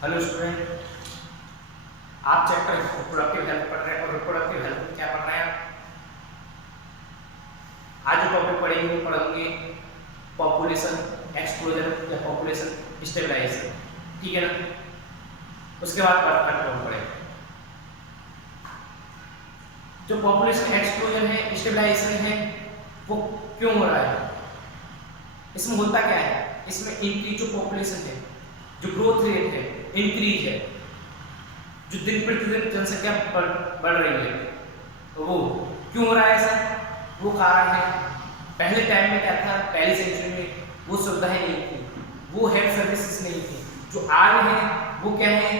Hello student, आप chapter reproductive health पढ़ रहे हैं और रिप्रोडक्टिव हेल्थ में क्या पढ़ रहे हैं आप? आज जो टॉपिक पढ़ेंगे वो पढ़ेंगे पॉपुलेशन एक्सप्लोजन या पॉपुलेशन स्टेबलाइजेशन, ठीक है ना। उसके बाद बर्थ कंट्रोल पढ़ेंगे। जो पॉपुलेशन एक्सप्लोजन है, स्टेबलाइजेशन है, वो क्यों हो रहा है? इसमें होता क्या है? इसमें इंक्रीज जो पॉपुलेशन है, जो ग्रोथ रेट है, इंक्रीज है, जो दिन प्रतिदिन जनसंख्या बढ़ रही है, तो वो क्यों हो रहा है ऐसा? वो कारण है, पहले टाइम में क्या था, पहली सेंचुरी में वो सुविधाएं नहीं थी, वो हेल्थ सर्विसेज नहीं थी। जो आज है वो क्या है,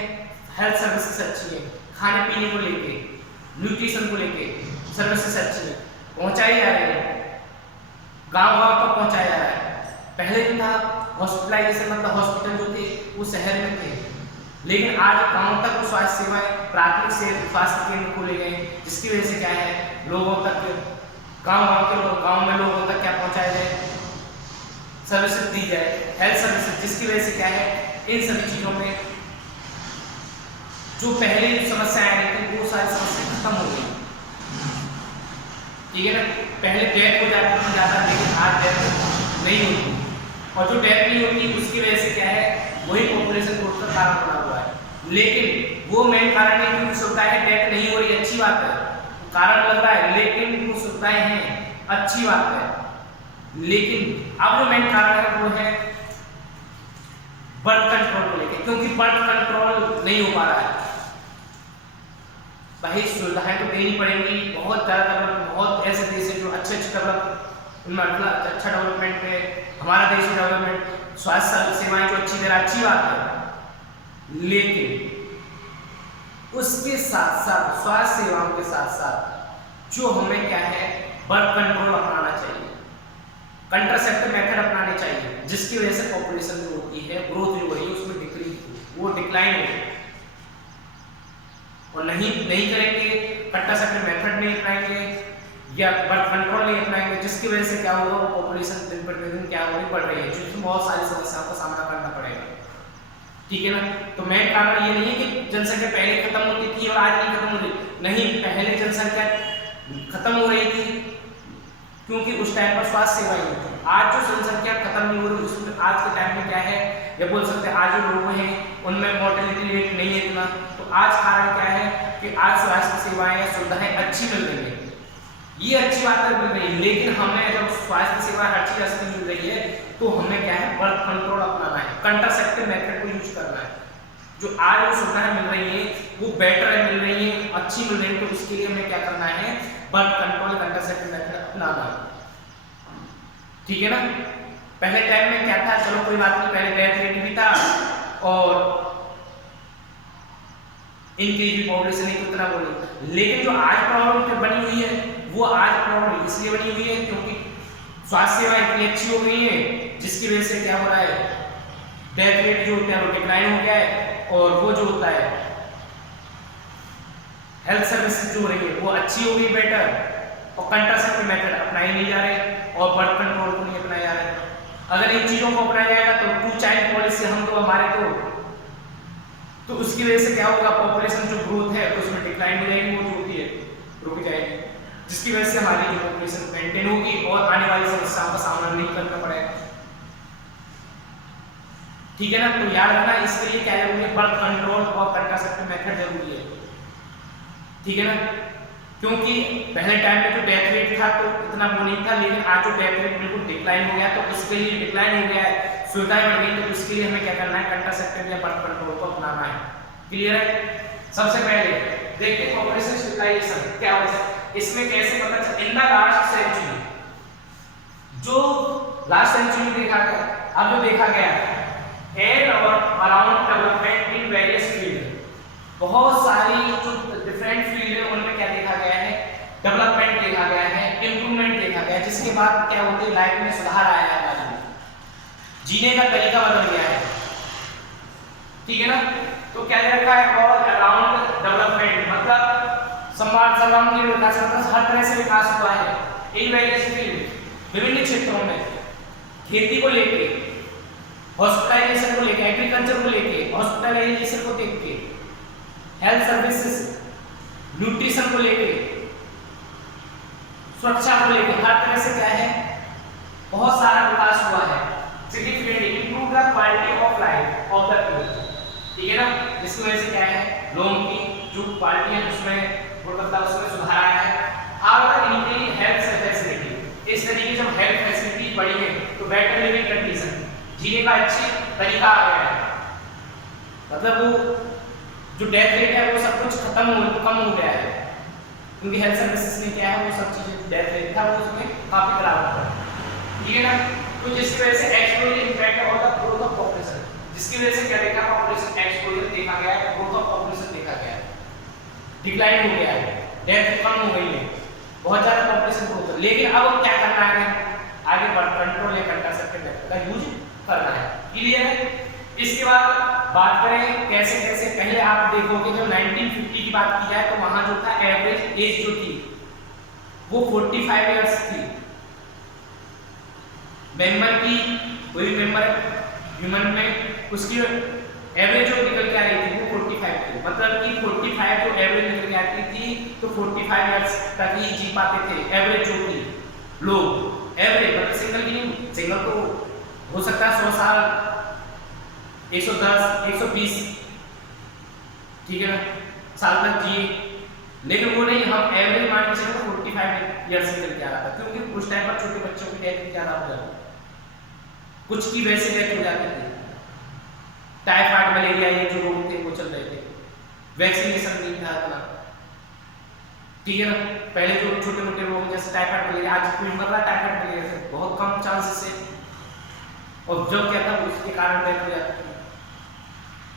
हेल्थ सर्विसेज अच्छी है, खाने पीने को लेके, न्यूट्रिशन को लेके सर्विसेज अच्छी है, पहुंचाई जा रही है, गांव गांव तक पहुंचाया जा रहा है। पहले जो था हॉस्पिटलाइजेशन, मतलब हॉस्पिटल जो थे वो शहर में थे, लेकिन आज गांव तक वो स्वास्थ्य सेवाएं प्राथमिक से स्वास्थ्य केंद्र खोले गए, जिसकी वजह से क्या है, लोगों तक गांव में लोगों तक क्या पहुंचाया जाए, सर्विसेज दी जाए, हेल्थ सर्विसेज, जिसकी वजह से क्या है, इन सभी चीजों में जो पहले समस्याएं आ रही थी वो सारी समस्याएं खत्म हो गई, ठीक है ना। पहले डेथ हो जाती थी ज्यादा, लेकिन आज डेथ नहीं होती, और जो डेथ नहीं होती उसकी वजह से क्या है, वही पॉपुलेशन ग्रोथ का कारण बना हुआ है। लेकिन वो मेन कारण नहीं, क्योंकि सुविधाएं है, डेथ नहीं हो रही, अच्छी बात है, कारण लग रहा है, लेकिन वो सुविधाएं हैं, अच्छी बात है। लेकिन अब जो मेन कारण है वो है बर्थ कंट्रोल को लेकर, क्योंकि बर्थ कंट्रोल नहीं हो पा रहा है। भाई सुविधाएं तो देनी पड़ेंगी, बहुत ज़्यादा, बहुत ऐसे देश हैं जो अच्छे डेवलप, मतलब अच्छा डेवलपमेंट है, हमारा देश डेवलपमेंट, स्वास्थ्य सेवाएं जो अच्छी दे रहा, अच्छी बात है, लेकिन उसके साथ साथ स्वास्थ्य सेवाओं के साथ साथ जो हमें क्या है, बर्थ कंट्रोल अपनाना चाहिए, कंट्रासेप्टिव मेथड अपनाने चाहिए, जिसकी वजह से पॉपुलेशन जो होती है, ग्रोथ जो हो रही है उसमें डिक्रीज, वो डिक्लाइन हो, और नहीं करेंगे, कंट्रासेप्टिव मेथड नहीं अपनाएंगे या बर्थ कंट्रोल नहीं अपनाएंगे, जिसकी वजह से क्या होगा, वो पॉपुलेशन दिन प्रतिदिन क्या हो रही, बढ़ रही है, जिसमें बहुत सारी समस्याओं का सामना करना पड़ेगा, ठीक है ना। तो मेन कारण ये नहीं है कि जनसंख्या पहले खत्म होती थी और आज नहीं खत्म हो रही, नहीं, पहले जनसंख्या खत्म हो रही थी क्योंकि उस टाइम पर स्वास्थ्य सेवाएं नहीं थी। आज जो जनसंख्या खत्म नहीं हो रही, उसमें आज के टाइम में क्या है, या बोल सकते हैं आज जो लोग हैं उनमें मोर्टेलिटी रेट नहीं है इतना, तो आज कारण क्या है कि आज स्वास्थ्य सेवाएं या सुविधाएं अच्छी मिल रही है, ये अच्छी बात है, मिल रही है, लेकिन हमें जब स्वास्थ्य सेवा हर चीज अच्छी मिल रही है तो हमें क्या है, बर्थ कंट्रोल अपनाना है, कंट्रासेप्टिव मेथड को यूज करना है। जो आज जो सुविधाएं मिल रही है वो बेटर है, मिल रही है, अच्छी मिल रही है, तो उसके लिए हमें क्या करना है, बर्थ कंट्रोल कंट्रासेप्टिव मेथड अपनाना है, ठीक है ना। पहले टाइम में क्या था, चलो कोई बात नहीं, पहले डेथ रेट भी था और इनकी भी पॉपुलेशन नहीं उतना बोली, लेकिन जो आज प्रॉब्लम बनी हुई है वो आज प्रॉब्लम इसलिए बनी हुई है क्योंकि स्वास्थ्य सेवा इतनी अच्छी हो गई है, जिसकी वजह से क्या हो रहा है, डेथ रेट जो होता है वो डिक्लाइन हो गया है, और वो जो होता है हेल्थ सर्विसेज जो हो रही है वो अच्छी हो गई, बेटर, और कंट्रासेप्टिव मेथड अपनाए नहीं जा रहे और बर्थ कंट्रोल को नहीं अपनाया जा रहा। अगर इन चीजों को अपनाया जाएगा तो 2 चाइल्ड पॉलिसी हम तो हमारे तो उसकी वजह से क्या होगा, पॉपुलेशन जो ग्रोथ है उसमें डिक्लाइन हो जाएगी, वो जो होती है रुक जाएगी, जिसकी वजह से हमारी जो पॉपुलेशन मेंटेन होगी और आने वाली समस्याओं का सामना नहीं करना पड़ेगा, ठीक है ना। तो याद रखना, इसके लिए क्या जरूरी है, बर्थ कंट्रोल और कंट्रासेप्टिव मेथड जरूरी है, ठीक है ना। क्योंकि पहले टाइम में जो डेथ रेट था तो इतना वो नहीं था, लेकिन आज जो डेथ रेट बिल्कुल डिक्लाइन हो गया, तो उसके लिए डिक्लाइन हो गया है, सुविधाएं बढ़ गई, तो उसके लिए हमें क्या करना है, कंट्रासेप्टिव या बर्थ कंट्रोल को अपनाना है, क्लियर है। सबसे पहले देखते हैं पॉपुलेशन स्टेबलाइजेशन क्या होता है, इसमें कैसे पता चलता है। इन द लास्ट सेंचुरी, जो लास्ट सेंचुरी में देखा गया, अब जो देखा गया एंड और around development in various field, बहुत सारी जो डिफरेंट फील्ड है उनमें क्या देखा गया है, डेवलपमेंट देखा गया है, इंप्रूवमेंट देखा गया है, जिसके बाद क्या होती है, लाइफ में सुधार आया है, जीने का तरीका बदल गया है, ठीक है ना। तो क्या रखा है, ऑल अराउंड डेवलपमेंट, मतलब समाज सर्वांगीण विकास, मतलब हर तरह से विकास हुआ है इन वेरियस फील्ड, विभिन्न क्षेत्रों में, खेती को लेके, हॉस्पिटलाइजेशन को लेके, एग्रीकल्चर को लेके, हॉस्पिटलाइजेशन को देख के, हेल्थ सर्विसेज, न्यूट्रिशन को लेके, सुरक्षा को लेके, हर तरह से क्या है बहुत सारा विकास हुआ है। Significantly improve the quality of life of the people, ठीक है ना, जिसकी वजह से क्या है लोगों की जो क्वालिटी है उसमें गुणवत्ता उसमें सुधार आया है। हाउ इंक्रीज हेल्थ फैसिलिटी, इस तरीके से जब हेल्थ फैसिलिटी बढ़ी है तो बेटर लिविंग कंडीशन, जीने का अच्छी तरीका आ गया है, मतलब वो जो डेथ रेट है वो सब कुछ कम हो गया है, क्योंकि हेल्थ सर्विसेज में क्या है वो सब चीजें डेथ रेट था वो उसमें काफी गिरावट है, ठीक है ना। तो जिसकी वजह से exposure impact on the growth of population, जिसकी वजह से क्या देखा पॉपुलेशन एक्सपोजर देखा गया है, ग्रोथ ऑफ पॉपुलेशन देखा गया है, डिक्लाइन हो गया है, डेथ कम हो गई है, बहुत ज्यादा पॉपुलेशन ग्रोथ है। लेकिन अब क्या करना है, आगे बर्थ कंट्रोल या कंट्रासेप्टिव का यूज करना है, क्लियर है। इसके बाद बात करें कैसे कैसे, पहले आप देखोगे जब 1950 की बात की जाए तो वहां जो था एवरेज एज जो थी वो 45 इयर्स थी मेंबर की, कोई मेंबर ह्यूमन में उसकी एवरेज जो निकल के आ रही थी वो 45 थी, मतलब कि 45 जो एवरेज निकल के आती थी तो 45 इयर्स तक ही जी पाते थे एवरेज जो थी लोग, एवरेज मतलब सिंगल की नहीं, सिंगल तो हो सकता है 100 साल 110 120 ठीक है ना साल तक जिए, लेकिन वो नहीं, हम एवरेज मान के चलो 45 इयर्स निकल के आ रहा था, क्योंकि उस टाइम पर छोटे बच्चों की डेथ ज्यादा हो जाती, कुछ की वैसे डेथ हो जाती थी, टाइफाइड मलेरिया ये जो रोग थे वो चल रहे थे, वैक्सीनेशन नहीं था इतना, ठीक है ना। पहले जो छोटे मोटे रोग जैसे टाइफाइड मलेरिया, आज कोई मर रहा टाइफाइड मलेरिया से बहुत कम चांसेस है, और जब क्या था उसके कारण डेथ हो जाती थी।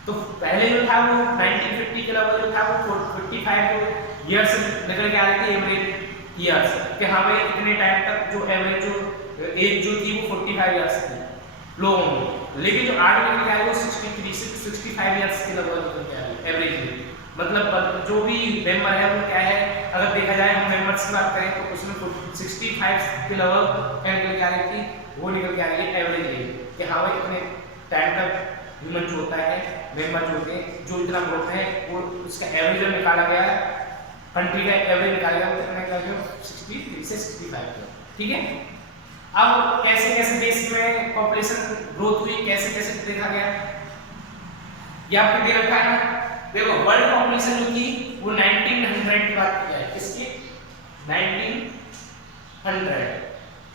तो पहले जो था वो 1950 के लगभग जो था वो 55 जो ईयर्स निकल के आ रहे थे एवरेज ईयर्स, कि हाँ भाई इतने टाइम तक जो एवरेज जो एज जो थी वो 45 ईयर्स थी लोगों में, लेकिन जो आगे निकल के आ रही है वो 63 65 ईयर्स के लगभग निकल के आ रही है एवरेज में, मतलब जो भी मेंबर है वो क्या है, अगर देखा जाए हम मेंबर्स की बात करें तो उसमें 65 के लगभग क्या निकल के आ रही थी, वो निकल के आ रही है एवरेज एज, कि हाँ भाई इतने टाइम तक ह्यूमन जो होता है मेंबर जो होते हैं जो इतना ग्रोथ है वो उसका एवरेज निकाला गया है, कंट्री का एवरेज निकाला गया वो कितना क्या 63 से 65, ठीक है। अब कैसे कैसे देश में पॉपुलेशन ग्रोथ हुई, कैसे कैसे देखा गया, ये आपको दे रखा है ना, देखो वर्ल्ड पॉपुलेशन जो थी वो 1900 की बात की जाए, किसकी 1900,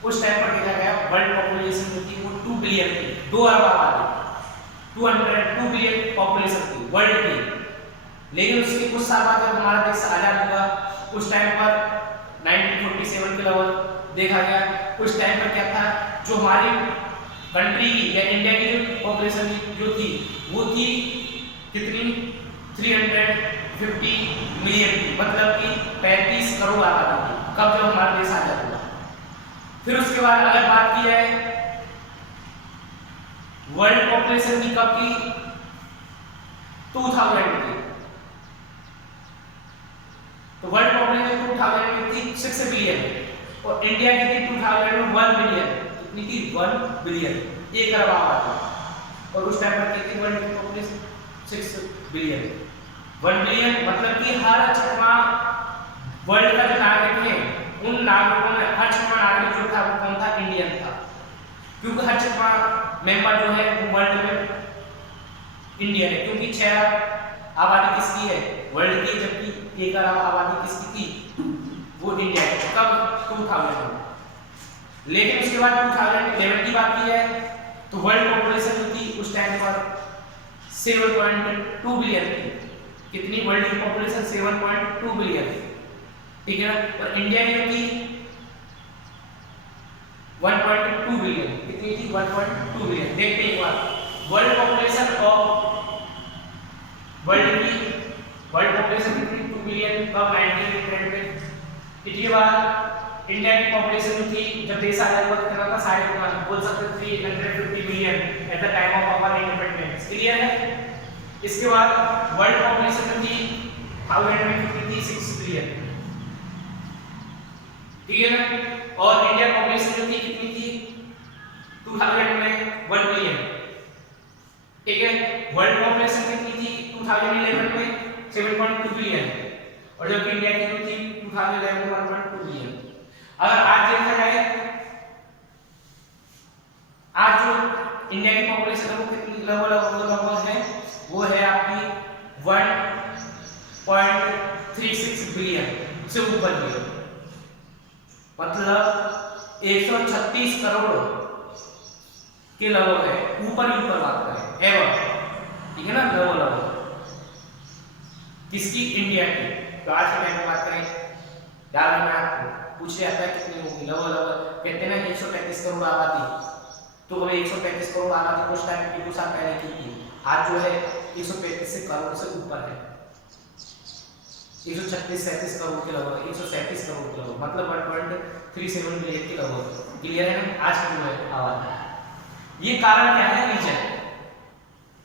उस टाइम पर देखा गया वर्ल्ड पॉपुलेशन जो थी वो 2 बिलियन थी, 2 अरब आबादी, 2 बिलियन पॉपुलेशन थी वर्ल्ड की। लेकिन उसके कुछ साल बाद जब हमारा देश आजाद हुआ उस टाइम पर 1947 के लगभग देखा गया, उस टाइम पर क्या था जो हमारी कंट्री की या इंडिया की जो पॉपुलेशन जो थी वो थी कितनी 350 मिलियन थी, मतलब कि 35 करोड़ आबादी थी कब जब हमारा देश आजाद हुआ। फिर उसके बाद अगर बात की जाए वर्ल्ड पॉपुलेशन की कब की 2000 में थी, तो वर्ल्ड पॉपुलेशन 2000 में थी 6 बिलियन और इंडिया की थी 2000 में 1 बिलियन, कितनी थी 1 बिलियन 1 अरब आबादी, और उस टाइम पर कितनी वर्ल्ड की पॉपुलेशन 6 बिलियन 1 बिलियन, मतलब कि हर 6वां वर्ल्ड का जो नागरिक है उन नागरिकों में हर 6वां नागरिक जो था वो कौन था, इंडियन था, क्योंकि हर 6वां मेंबर जो है वो वर्ल्ड में इंडिया है, क्योंकि 6 अरब आबादी किसकी है वर्ल्ड की, जबकि 1 अरब आबादी किसकी थी वो इंडिया है, कब 2000 में। लेकिन उसके बाद 2011 की बात की जाए तो वर्ल्ड पॉपुलेशन जो थी उस टाइम पर 7.2 बिलियन थी, कितनी वर्ल्ड की पॉपुलेशन 7.2 बिलियन, ठीक है ना, और इंडिया की थी 1.2 बिलियन, कितनी थी 1.2 बिलियन। देखते हैं एक बार world population of world population कितनी 2 बिलियन कब 1900 में, इसके बाद इंडिया की पॉपुलेशन जो थी जब देश आजाद हुआ कितना था, शायद बोल सकते 350 million at the time of our independence, clear है। इसके बाद वर्ल्ड पॉपुलेशन जो थी 1000 में कितनी थी 6 बिलियन, ठीक है ना, और इंडिया पॉपुलेशन जो थी कितनी थी 2000 में 1 बिलियन, वर्ल्ड पॉपुलेशन कितनी थी 2011 में 7.2 बिलियन, और जबकि इंडिया की जो थी 2011 में 1.2 बिलियन। अगर आज देखा जाए, आज जो इंडिया की पॉपुलेशन है वो कितनी लगभग है, वो है आपकी 1.36 बिलियन से ऊपर की, मतलब 136 करोड़ के लगभग है, ऊपर बात करें एवर, ठीक है ना, लगभग किसकी, इंडिया की। तो आज के टाइम में बात करें, यार मैं आपको पूछ जाता है कितनी होगी, लगभग कहते हैं ना 135 करोड़ आबादी, तो अब 135 करोड़ आबादी कुछ टाइम 2 साल पहले की थी, आज जो है 135 करोड़ से ऊपर है, 136 करोड़ के लगभग, 137 करोड़ के लगभग, मतलब 1.37 बिलियन के लगभग। क्लियर है ना आज की जो है आबादी। ये कारण क्या है, रीजन,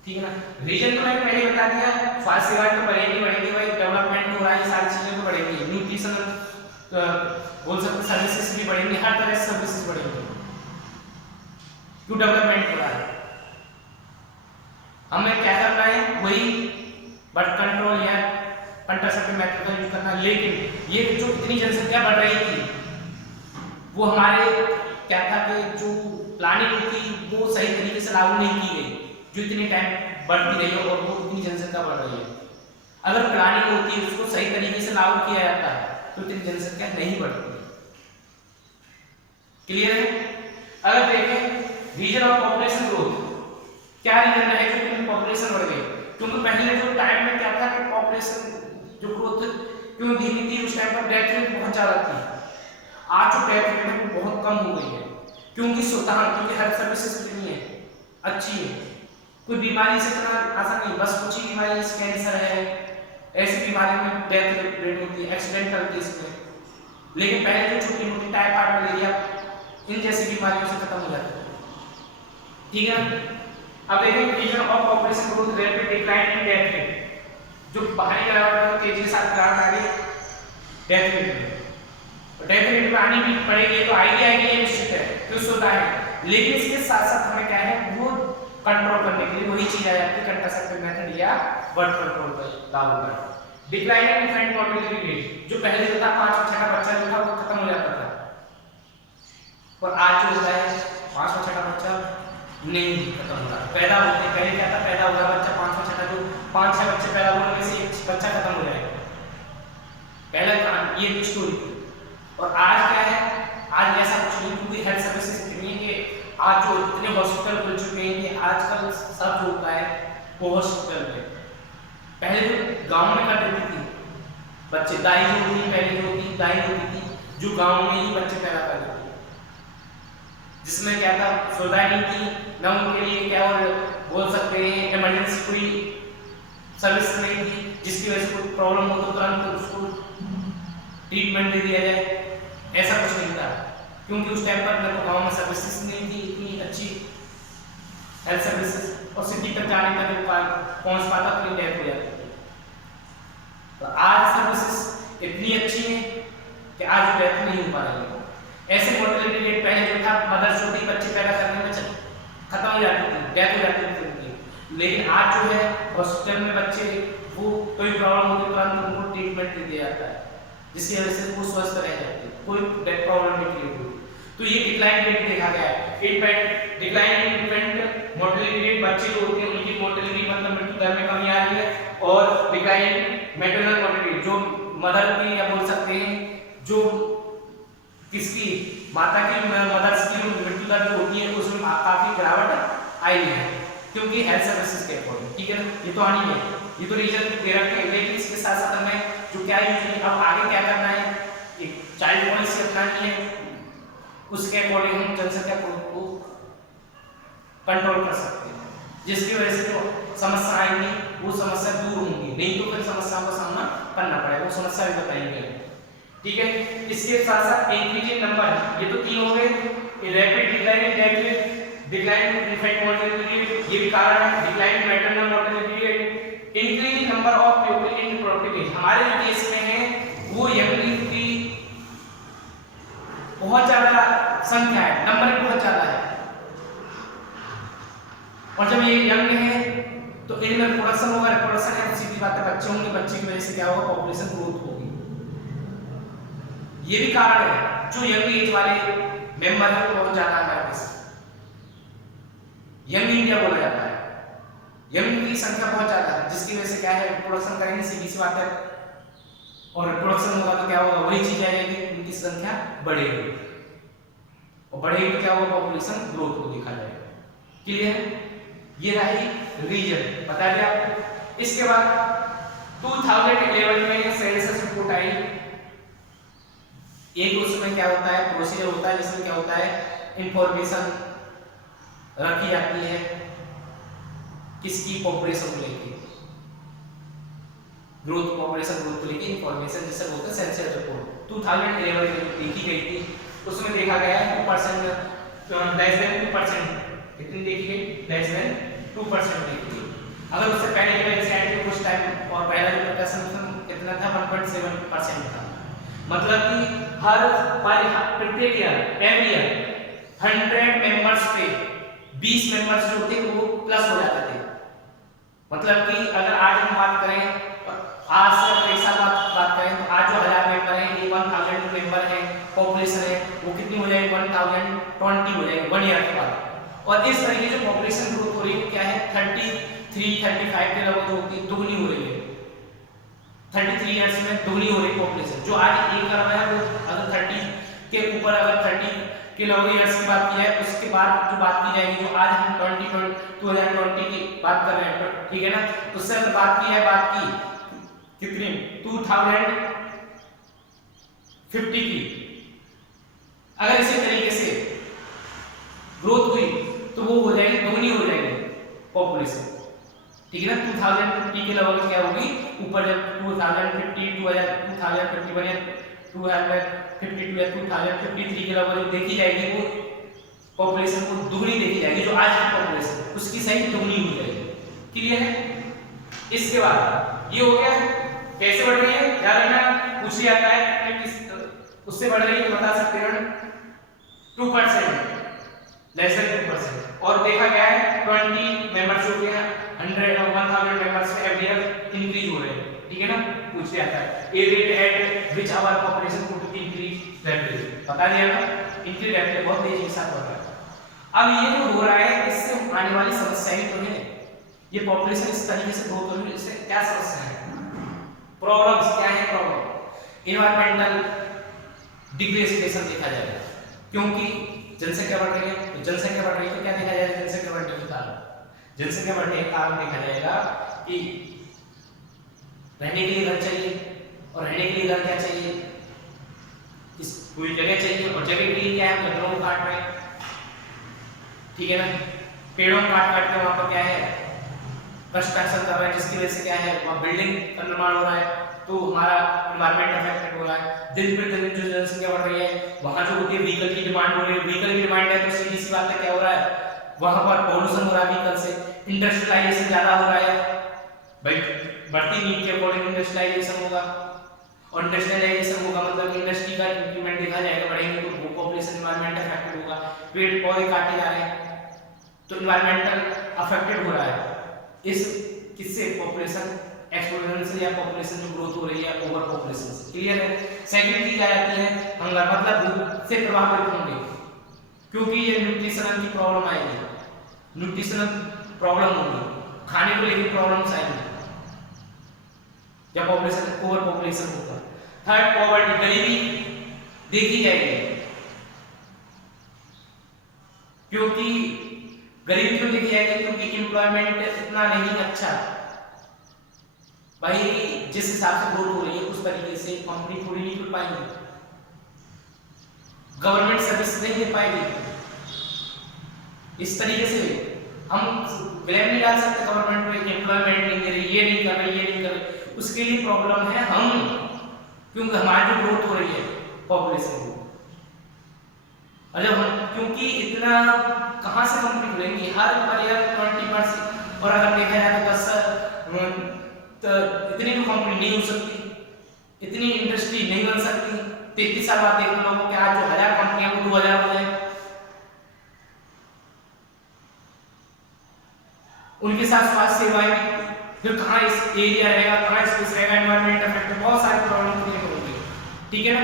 ठीक है ना। रीजन तो मैंने पहले बता दिया, स्वास्थ्य सेवाएं तो बढ़ेगी भाई, डेवलपमेंट हो रहा है, ये सारी चीजें तो बढ़ेंगी, न्यूट्रिशन बोल सकते सर्विसेज भी बढ़ेंगी, हर तरह से सर्विसेज बढ़ेंगी, क्यों डेवलपमेंट हो रहा है। हमें क्या करना है, वही बर्थ कंट्रोल या कंट्रासेप्टिव मेथड का यूज करना। लेकिन ये जो इतनी जनसंख्या बढ़ रही थी, वो हमारे क्या था कि जो प्लानिंग थी वो सही तरीके से लागू नहीं की गई, जो इतनी टाइम बढ़ती रही है और वो इतनी जनसंख्या बढ़ रही है। अगर प्लानिंग होती है, उसको सही तरीके से लागू किया जाता है, तो इतनी जनसंख्या नहीं बढ़ती। क्लियर है। अगर देखें रीजन ऑफ पॉपुलेशन ग्रोथ, क्या रीजन है कि पॉपुलेशन बढ़ गई, क्योंकि पहले जो टाइम में क्या था कि पॉपुलेशन जो ग्रोथ क्यों धीमी थी, उस टाइम पर डेथ रेट बहुत ज्यादा थी। आज जो डेथ रेट है वो बहुत कम हो गई है, क्योंकि क्योंकि हेल्थ सर्विसेज कितनी है, अच्छी है, कोई बीमारी से इतना आसान नहीं, बस कुछ ही बीमारी, कैंसर है, ऐसी बीमारी में डेथ रेट होती है एक्सीडेंटल केस में। लेकिन पहले जो छोटी मोटी टाइफाइड, मलेरिया, इन जैसी बीमारियों से खत्म हो जाती है, ठीक है। अब देखें reason of population growth, rapid decline in death rate, जो बाहरी गिरावट तेजी के साथ गिरावट आ रही है डेथ रेट में, डेथ रेट में आनी भी पड़ेगी, तो आएगी ये निश्चित है, कुछ होता है। लेकिन इसके साथ साथ हमें क्या है, वो कंट्रोल करने के लिए वही चीज आ जाती है, कंट्रासेप्टिव मेथड या बर्थ कंट्रोल पर लागू करना। Decline in infant mortality rate, जो पहले जो था 5 और 6 बच्चा जो था वो खत्म हो जाता था, और आज जो होता है 5 और 6 बच्चा नहीं खत्म हो रहा, पैदा होते हैं। पहले क्या था, पैदा हो रहा बच्चा 5 और 6 जो 5-6 बच्चे पैदा होने में से एक बच्चा खत्म हो जाएगा, पहले ये स्टोरी थी। और आज क्या है, आज ऐसा कुछ नहीं, क्योंकि हेल्थ सर्विसेज इतनी है कि आज जो इतने हॉस्पिटल खुल चुके हैं कि आजकल सब जो होता है वो हॉस्पिटल में। पहले जो गांव में कर देती थी बच्चे, दाई जो होती पहले जो होती दाई होती थी जो गांव में ही बच्चे पैदा कर देती, जिसमें क्या था, सुविधाएं नहीं थी ना उनके लिए, क्या और बोल सकते हैं इमरजेंसी कोई सर्विस नहीं थी, जिसकी वजह से कोई प्रॉब्लम हो तो तुरंत उसको ट्रीटमेंट दे दिया जाए, ऐसा कुछ नहीं था, क्योंकि उस टाइम पर ना तो गांव में सर्विसेज नहीं थी इतनी अच्छी हेल्थ सर्विसेज, और सिटी तक जाने तक पहुंच पाता तो डेथ हो जाती थी। तो आज सर्विसेज इतनी अच्छी है कि आज डेथ नहीं हो पा रही है। ऐसे मोर्टेलिटी रेट पहले जो था, मदर्स होती बच्चे पैदा करने में खत्म हो जाती थी, डेथ हो जाती थी, लेकिन आज जो है हॉस्पिटल में बच्चे वो कोई प्रॉब्लम होती है तुरंत उनको ट्रीटमेंट दे दिया जाता है, जिसकी वजह से वो स्वस्थ रह जाते हैं, कोई डेथ प्रॉब्लम नहीं क्रिएट होती। तो ये डिक्लाइन रेट देखा गया है, decline in infant mortality rate, बच्चे जो होते हैं उनकी मोर्टेलिटी मतलब मृत्यु दर में कमी आ रही है, और डिक्लाइन मैटरनल मोर्टेलिटी, जो मदर की या बोल सकते हैं जो किसकी माता की मदर्स की मृत्यु दर जो होती है उसमें काफी गिरावट आई है, क्योंकि हेल्थ सर्विसेज के अकॉर्डिंग, ठीक है ना। ये तो आनी है, ये तो रीजन दे रखे हैं, लेकिन इसके साथ साथ हमें जो क्या यूजली अब आगे क्या करना है, एक चाइल्ड पॉलिसी अपनानी है, उसके अकॉर्डिंग हम जनसंख्या को कंट्रोल कर सकते हैं, जिसकी वजह से जो समस्या आएंगी वो समस्या दूर होंगी, नहीं तो फिर समस्याओं का सामना करना पड़ेगा, वो समस्या भी बताएंगे, ठीक है। इसके साथ साथ इंक्रीजिंग नंबर, ये तो 3 हो गए, rapid decline in death rate, decline in infant mortality rate, ये भी कारण है, decline in maternal mortality rate, increasing number of people in reproductive age, हमारे जो देश में है वो यंग की बहुत ज्यादा संख्या है, नंबर बहुत ज्यादा है, और जब ये यंग है तो इनमें प्रोडक्शन होगा, रिप्रोडक्शन है, तो सीधी बात है बच्चे होंगे, बच्चे की वजह से क्या होगा, पॉपुलेशन ग्रोथ होगी। ये भी कारण है जो यंग एज वाले मेंबर है बहुत ज्यादा हमारे पास यंग इंडिया बोला जाता है, यंग की संख्या बहुत ज्यादा है, जिसकी वजह से क्या है रिप्रोडक्शन करेंगे, सीधी सी बात है, और रिप्रोडक्शन होगा तो क्या होगा, वही चीज आएगी, उनकी संख्या बढ़ेगी, और बढ़ेगी तो क्या होगा, पॉपुलेशन ग्रोथ को देखा जाएगा। क्लियर? ये रही रीजन, बता दिया आपको। इसके बाद 2011 में सेंसस रिपोर्ट आई, एक उसमें क्या होता है, प्रोसीजर होता है जिसमें क्या होता है, इंफॉर्मेशन रखी जाती है किसकी, पॉपुलेशन को लेके, ग्रोथ, पॉपुलेशन ग्रोथ को लेके इंफॉर्मेशन जिसे बोलते हैं सेंसस रिपोर्ट 2011 में देखी गई थी। उसमें देखा गया है 2% लेस देन 2%, कितनी देखी गई, लेस देन 2% देखी गई। अगर उससे पहले के एनसीईआरटी में कुछ टाइम और पहला जो प्रकाशन कितना था 1.7% था, मतलब कि हर प्रत्येक ईयर एवरी ईयर 100 मेंबर्स पे 20 मेंबर्स जो थे वो प्लस हो जाते थे। मतलब कि अगर आज हम बात करें, आज से एक साल बात करें, तो आज जो 1000 मेंबर हैं, ये 1000 मेंबर है, पॉपुलेशन है, वो कितनी हो जाएगी, 1020 हो जाएगी 1 ईयर के बाद। और इस तरीके जो पॉपुलेशन ग्रोथ हो रही है क्या है, 33-35 के लगभग जो होती है, दुगनी हो रही है, 33 ईयर्स में दुगनी हो रही पॉपुलेशन। जो आज 1 अरब है, वो अगर 30 के ऊपर, अगर 30 के लगभग ईयर्स की बात की जाए, उसके बाद जो बात की जाएगी, जो आज हम 2020 की बात कर रहे हैं, ठीक है ना, उससे अगर बात की है, बात की कितनी 2050 की, अगर इसी तरीके से ग्रोथ हुई तो वो हो जाएगी, दोगुनी हो जाएगी पॉपुलेशन, ठीक है ना। 2050 के लगभग क्या होगी, ऊपर जब 2050 2051 या 252 या 2053 के लगभग जो देखी जाएगी, वो पॉपुलेशन को दुगनी देखी जाएगी, जो आज की पॉपुलेशन उसकी सही दुगनी हो जाएगी। क्लियर है? इसके बाद ये हो गया कैसे बढ़ रही है, याद रखना, पूछ लिया जाता है कि उससे बढ़ रही है, बता सकते हैं 2%, लेस देन 2%। और देखा गया है 20 मेंबर्स हो गए हैं, 100 और 1000 मेंबर्स एवरी ईयर इंक्रीज हो रहे हैं, ठीक है ना, पूछ लिया जाता है। A rate at which our population could increase rapidly, बता दिया ना, इंक्रीज रैपिडली, बहुत तेजी के साथ बढ़ रहा है। अब ये जो हो रहा है, इससे आने वाली समस्याएं तो है, ये पॉपुलेशन इस तरीके से ग्रोथ हो रही है, इससे क्या समस्या है, प्रॉब्लम्स क्या है, प्रॉब्लम इन्वायरमेंटल डिग्रेडेशन देखा जाएगा, क्योंकि जनसंख्या बढ़ रही है, तो जनसंख्या बढ़ रही है तो क्या देखा जाएगा, जनसंख्या बढ़ने के कारण, जनसंख्या बढ़ने के कारण देखा जाएगा कि रहने के लिए घर चाहिए, और रहने के लिए घर क्या चाहिए, इस कोई जगह चाहिए, और जगह के लिए क्या है, जंगलों को काट रहे हैं, ठीक है ना, पेड़ों को काट के वहां पर क्या है कंस्ट्रक्शन कर रहे हैं, जिसकी वजह से क्या है वहां बिल्डिंग का निर्माण हो रहा है, तो हमारा एनवायरनमेंट अफेक्टेड हो रहा है। दिन प्रतिदिन जो जनसंख्या बढ़ रही है, वहां जो होती है व्हीकल की डिमांड हो रही है, व्हीकल की डिमांड है तो सीधी सी बात है क्या हो रहा है, वहां पर पॉल्यूशन हो रहा है व्हीकल से, इंडस्ट्रियलाइजेशन ज्यादा हो रहा है, भाई बढ़ती नीड के अकॉर्डिंग इंडस्ट्रियलाइजेशन होगा, और इंडस्ट्रियलाइजेशन होगा मतलब इंडस्ट्री का इंक्रीमेंट देखा जाएगा, बढ़ेंगे तो पॉपुलेशन एनवायरनमेंट अफेक्टेड होगा, पेड़ पौधे काटे जा रहे हैं तो एनवायरनमेंटल अफेक्टेड हो रहा है। इस किससे, पॉपुलेशन एक्सपोनेंशियल या पॉपुलेशन जो ग्रोथ हो रही है ओवर पॉपुलेशन से। क्लियर है? सेकंड चीज आ जाती है हंगर, मतलब भूख से प्रभावित होंगे, क्योंकि ये न्यूट्रिशनल की प्रॉब्लम आएगी, न्यूट्रिशनल प्रॉब्लम होगी, खाने को लेकर प्रॉब्लम्स आएंगी जब पॉपुलेशन ओवर पॉपुलेशन होगा। थर्ड, पॉवर्टी, गरीबी देखी जाएगी, क्योंकि गरीबी क्यों देखी जाएगी, क्योंकि एम्प्लॉयमेंट इतना नहीं अच्छा, भाई जिस हिसाब से ग्रोथ हो रही है उस तरीके से कंपनी पूरी नहीं कर पाएंगी, गवर्नमेंट सर्विस नहीं दे पाएगी, इस तरीके से हम ब्लेम नहीं डाल सकते गवर्नमेंट पे, एम्प्लॉयमेंट नहीं दे रही, ये नहीं कर रही, ये नहीं कर रही, उसके लिए प्रॉब्लम है हम, क्योंकि हमारी जो ग्रोथ हो रही है पॉपुलेशन की, और जब हम, क्योंकि इतना कहां से कंपनी खुलेंगी, हर ईयर 20%, और अगर देखा जाए तो 10 तो इतनी तो कंपनी नहीं हो सकती, इतनी इंडस्ट्री नहीं बन सकती। 33 साल बाद देखने लोगों के आज जो 1000 कंपनियां वो 2000 हो जाए, उनके साथ स्वास्थ्य सेवाएं, फिर कहाँ इस एरिया रहेगा, कहाँ स्पेस रहेगा, एनवायरमेंट इफेक्ट, बहुत सारी प्रॉब्लम देखने को मिलती है, ठीक है ना।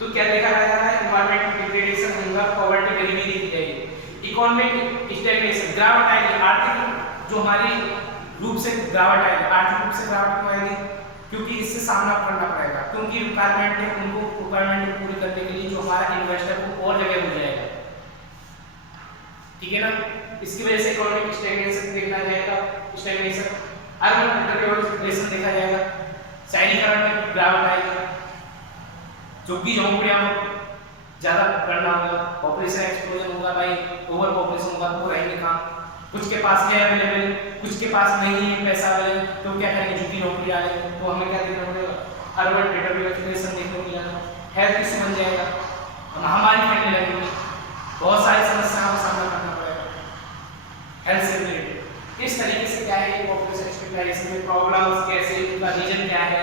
तो क्या देखा जा रहा है, एनवायरमेंट डिग्रेडेशन होगा, पॉवर्टी गरीबी देखी जाएगी, इकोनॉमिक स्टैग्नेशन, गिरावट आएगी, आर्थिक जो हमारी रूप से गिरावट आएगी, आर्थिक रूप से गिरावट क्यों आएगी, क्योंकि इससे सामना करना पड़ेगा, क्योंकि रिक्वायरमेंट है, उनको रिक्वायरमेंट पूरी करने के लिए जो हमारा इन्वेस्टर को और जगह मिल जाएगा, ठीक है ना। इसकी वजह से इकोनॉमिक स्टैग्नेशन देखा जाएगा, स्टैग्नेशन, अर्बन इंटरप्रेशन देखा जाएगा, शहरीकरण में गिरावट आएगी, झुग्गी झोंपड़ियां ज्यादा बढ़ना होगा, पॉपुलेशन एक्सप्लोजन होगा, भाई ओवर पॉपुलेशन होगा तो वो रहेंगे कहाँ, कुछ के पास है अवेलेबल, कुछ के पास नहीं है पैसा अवेलेबल, तो क्या करेंगे, झुग्गी झोंपड़ी आ जाएगी, तो हमें क्या देखना पड़ेगा, अर्बन इंटरप्रेशन देखने को मिलेगा, हेल्थ इश्यू बन जाएगा, महामारी फैलने लगेगी, बहुत सारी समस्याओं का सामना करना पड़ेगा हेल्थ से रिलेटेड। इस तरीके से क्या है पॉपुलेशन एक्सपेक्टेशन में प्रॉब्लम्स कैसे, उनका रीजन क्या है।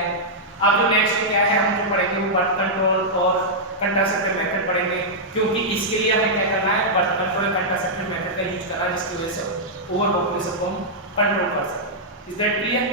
अब जो नेक्स्ट क्या है हम जो पढ़ेंगे वो बर्थ कंट्रोल और कंट्रासेप्टिव मेथड पढ़ेंगे, क्योंकि इसके लिए हमें क्या करना है, बर्थ कंट्रोल और कंट्रासेप्टिव मेथड का यूज करना है, जिसकी वजह से ओवर पॉपुलेशन को हम कंट्रोल कर सकते हैं। Is that clear?